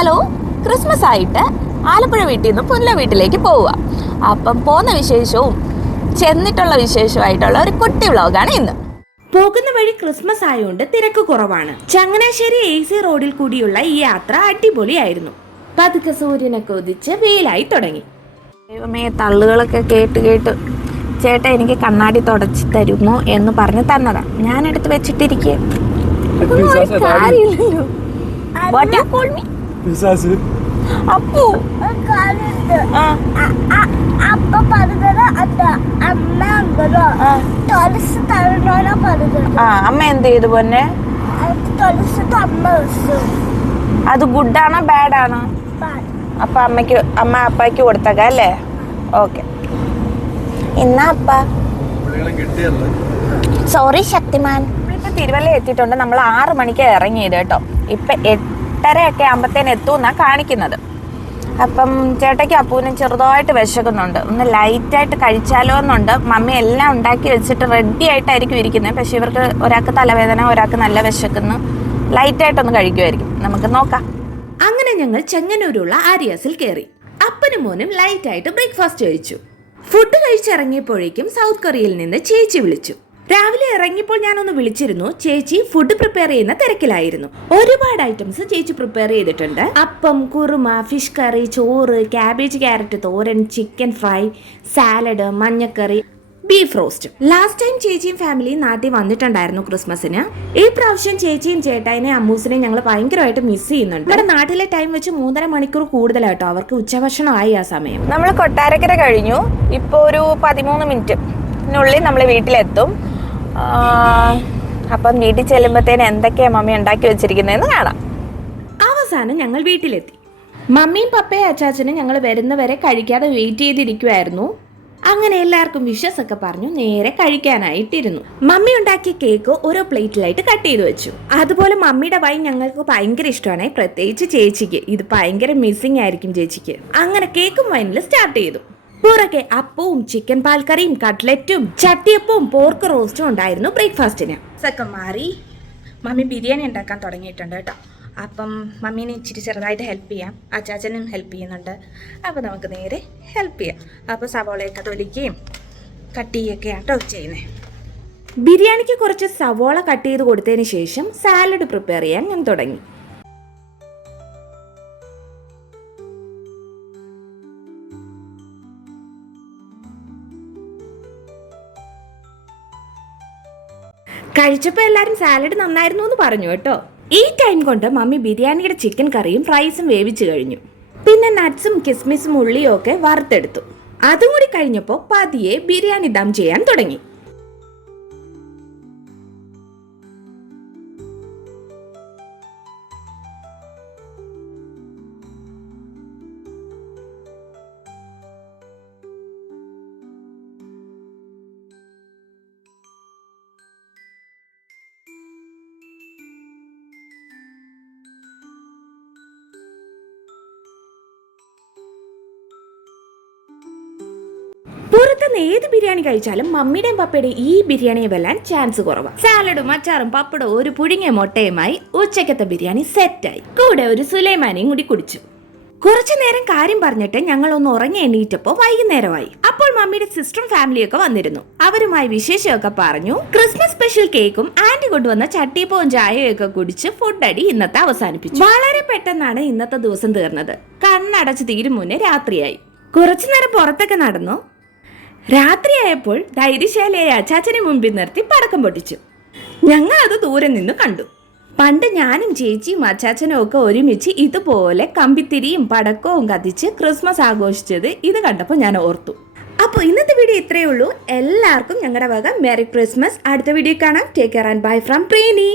Hello, Christmas ആയിട്ട് ആലപ്പുഴ വീട്ടിൽ നിന്ന് പുനല വീട്ടിലേക്ക് പോവുക. അപ്പം പോകുന്ന വിശേഷവും ചെന്നിട്ടുള്ള വിശേഷമായിട്ടുള്ള ഒരു കുട്ടി വ്ളോഗാണ് ഇന്ന്. പോകുന്ന വഴി ക്രിസ്മസ് ആയതുകൊണ്ട് തിരക്ക് കുറവാണ്. ചങ്ങനാശ്ശേരി AC റോഡിൽ കൂടിയുള്ള ഈ യാത്ര അടിപൊളിയായിരുന്നു. പതുക്കെ സൂര്യനൊക്കെ ഉദിച്ച് വെയിലായി തുടങ്ങി. ദൈവമേ, തള്ളുകളൊക്കെ കേട്ട് ചേട്ടാ എനിക്ക് കണ്ണാടി തുടച്ച് തരുമോ എന്ന് പറഞ്ഞ് തന്നതാ. ഞാൻ എടുത്ത് വെച്ചിട്ടിരിക്കുക. അപ്പു അമ്മ എന്ത് ചെയ്തു പൊന്നെ? അത് ഗുഡാണോ ബാഡാണോ? അപ്പൊ അമ്മ അപ്പാക്ക് കൊടുത്തക അല്ലേ? ഓക്കെ. എന്നാ അപ്പ സോറി ശക്തിമാൻ. ഇപ്പൊ തിരുവല്ല എത്തിയിട്ടുണ്ട്. നമ്മൾ 6 മണിക്ക് ഇറങ്ങിയത് കേട്ടോ. ഇപ്പൊ 8:30 ആകുമ്പത്തേന് എത്തുമെന്നാ കാണിക്കുന്നത്. അപ്പം ചേട്ടയ്ക്ക് അപ്പൂനും ചെറുതായിട്ട് വിശക്കുന്നുണ്ട്. ഒന്ന് ലൈറ്റായിട്ട് കഴിച്ചാലോ എന്നുണ്ട്. മമ്മി എല്ലാം ഉണ്ടാക്കി വെച്ചിട്ട് റെഡി ആയിട്ടായിരിക്കും ഇരിക്കുന്നത്. പക്ഷെ ഇവർക്ക് ഒരാൾക്ക് തലവേദന, ഒരാൾക്ക് നല്ല വിശക്കുന്നു. ലൈറ്റായിട്ടൊന്ന് കഴിക്കുമായിരിക്കും. നമുക്ക് നോക്കാം. അങ്ങനെ ഞങ്ങൾ ചെങ്ങന്നൂരുള്ള ആര്യാസിൽ കയറി. അപ്പനും മോനും ലൈറ്റായിട്ട് ബ്രേക്ക്ഫാസ്റ്റ് കഴിച്ചു. ഫുഡ് കഴിച്ചിറങ്ങിയപ്പോഴേക്കും സൗത്ത് കൊറിയയിൽ നിന്ന് ചേച്ചി വിളിച്ചു. രാവിലെ ഇറങ്ങിയപ്പോൾ ഞാനൊന്ന് വിളിച്ചിരുന്നു. ചേച്ചി ഫുഡ് പ്രിപ്പയർ ചെയ്യുന്ന തിരക്കിലായിരുന്നു. ഒരുപാട് ഐറ്റംസ് ചേച്ചി പ്രിപ്പയർ ചെയ്തിട്ടുണ്ട്. അപ്പം, കുറുമ, ഫിഷ് കറി, ചോറ്, cabbage carrot thoran, chicken fry, salad, മഞ്ഞക്കറി, ബീഫ് റോസ്റ്റ്. ലാസ്റ്റ് ടൈം ചേച്ചിയും ഫാമിലിയും നാട്ടിൽ വന്നിട്ടുണ്ടായിരുന്നു ക്രിസ്മസിന്. ഈ പ്രാവശ്യം ചേച്ചിയും ചേട്ടായിനെയും അമ്മൂസിനെയും ഞങ്ങൾ ഭയങ്കരമായിട്ട് മിസ് ചെയ്യുന്നുണ്ട്. ഇവിടെ നാട്ടിലെ ടൈം വെച്ച് 3.5 മണിക്കൂർ കൂടുതലായിട്ടോ. അവർക്ക് ഉച്ചഭക്ഷണമായി ആ സമയം. നമ്മൾ കൊട്ടാരക്കര കഴിഞ്ഞു. ഇപ്പൊ ഒരു 13 മിനിറ്റിനുള്ളിൽ നമ്മൾ വീട്ടിലെത്തും. അപ്പം വീട്ടിൽ ചെല്ലുമ്പോഴത്തേന് എന്തൊക്കെയാ മമ്മി ഉണ്ടാക്കി വെച്ചിരിക്കുന്നതെന്ന് കാണാം. അവസാനം ഞങ്ങൾ വീട്ടിലെത്തി. മമ്മിയും പപ്പയും അച്ചാച്ചനും ഞങ്ങൾ വരുന്നവരെ കഴിക്കാതെ വെയിറ്റ് ചെയ്തിരിക്കുമായിരുന്നു. അങ്ങനെ എല്ലാവർക്കും വിഷസൊക്കെ പറഞ്ഞു നേരെ കഴിക്കാനായിട്ടിരുന്നു. മമ്മി ഉണ്ടാക്കിയ കേക്ക് ഓരോ പ്ലേറ്റിലായിട്ട് കട്ട് ചെയ്ത് വെച്ചു. അതുപോലെ മമ്മിയുടെ വൈൻ ഞങ്ങൾക്ക് ഭയങ്കര ഇഷ്ടമാണ്, പ്രത്യേകിച്ച് ചേച്ചിക്ക്. ഇത് ഭയങ്കര മിസ്സിംഗ് ആയിരിക്കും ചേച്ചിക്ക്. അങ്ങനെ കേക്കും വൈനിൽ സ്റ്റാർട്ട് ചെയ്തു. പുറകെ അപ്പവും ചിക്കൻ പാൽക്കറിയും കട്ട്ലറ്റും ചട്ടിയപ്പവും പോർക്ക് റോസ്റ്റും ഉണ്ടായിരുന്നു ബ്രേക്ക്ഫാസ്റ്റിന്. ഒക്കെ മാറി മമ്മി ബിരിയാണി ഉണ്ടാക്കാൻ തുടങ്ങിയിട്ടുണ്ട് കേട്ടോ. അപ്പം മമ്മീനെ ഇച്ചിരി ചെറുതായിട്ട് ഹെൽപ്പ് ചെയ്യാം. അച്ചാച്ചനും ഹെൽപ്പ് ചെയ്യുന്നുണ്ട്. അപ്പോൾ നമുക്ക് നേരെ ഹെൽപ്പ് ചെയ്യാം. അപ്പോൾ സവോളയൊക്കെ തൊലിക്കുകയും കട്ട് ചെയ്യുകയൊക്കെ ആട്ടോ ചെയ്യുന്നത്. ബിരിയാണിക്ക് കുറച്ച് സവോള കട്ട് ചെയ്ത് കൊടുത്തതിന് ശേഷം സാലഡ് പ്രിപ്പയർ ചെയ്യാൻ ഞാൻ തുടങ്ങി. കഴിച്ചപ്പോൾ എല്ലാവരും സാലഡ് നന്നായിരുന്നു എന്ന് പറഞ്ഞു കേട്ടോ. ഈ ടൈം കൊണ്ട് മമ്മി ബിരിയാണിയുടെ ചിക്കൻ കറിയും റൈസും വേവിച്ചു കഴിഞ്ഞു. പിന്നെ നട്ട്സും കിസ്മിസും ഉള്ളിയും ഒക്കെ വറുത്തെടുത്തു. അതും കൂടി കഴിഞ്ഞപ്പോൾ പതിയെ ബിരിയാണി ദം ചെയ്യാൻ തുടങ്ങി. പുറത്തുനിന്ന് ഏത് ബിരിയാണി കഴിച്ചാലും മമ്മിയുടെയും പപ്പയുടെയും ഈ ബിരിയാണിയെ വെല്ലാൻ ചാൻസ് കുറവാണ്. സാലഡും അച്ചാറും പപ്പടവും ഒരു പുഴുങ്ങിയ മുട്ടയുമായി ഉച്ചക്കത്തെ ബിരിയാണി സെറ്റായി. കൂടെ ഒരു സുലൈമാനിയും കൂടി കുടിച്ചു. കുറച്ചു നേരം കാര്യം പറഞ്ഞിട്ട് ഞങ്ങൾ ഒന്ന് ഉറങ്ങി എണീറ്റപ്പോൾ വൈകുന്നേരമായി. അപ്പോൾ മമ്മിയുടെ സിസ്റ്ററും ഫാമിലിയൊക്കെ വന്നിരുന്നു. അവരുമായി വിശേഷമൊക്കെ പറഞ്ഞു. ക്രിസ്മസ് സ്പെഷ്യൽ കേക്കും ആന്റി കൊണ്ടുവന്ന ചട്ടിയപ്പവും ചായയും ഒക്കെ കുടിച്ച് ഫുഡ് അടി ഇന്നത്തെ അവസാനിപ്പിച്ചു. വളരെ പെട്ടെന്നാണ് ഇന്നത്തെ ദിവസം തീർന്നത്. കണ്ണടച്ച് തീരും മുന്നേ രാത്രിയായി. കുറച്ചു നേരം പുറത്തൊക്കെ നടന്നു. രാത്രിയായപ്പോൾ ധൈര്യശാലിയായ അച്ചാച്ചനെ മുമ്പിൽ നിർത്തി പടക്കം പൊട്ടിച്ചു. ഞങ്ങൾ അത് ദൂരെ നിന്ന് കണ്ടു. പണ്ട് ഞാനും ചേച്ചിയും അച്ചാച്ചനും ഒക്കെ ഒരുമിച്ച് ഇതുപോലെ കമ്പിത്തിരിയും പടക്കവും കത്തിച്ച് ക്രിസ്മസ് ആഘോഷിച്ചത് ഇത് കണ്ടപ്പോൾ ഞാൻ ഓർത്തു. അപ്പോൾ ഇന്നത്തെ വീഡിയോ ഇത്രയേ ഉള്ളൂ. എല്ലാവർക്കും ഞങ്ങളുടെ വക മെറി ക്രിസ്മസ്. അടുത്ത വീഡിയോ കാണാം. Take care and bye from Preeni.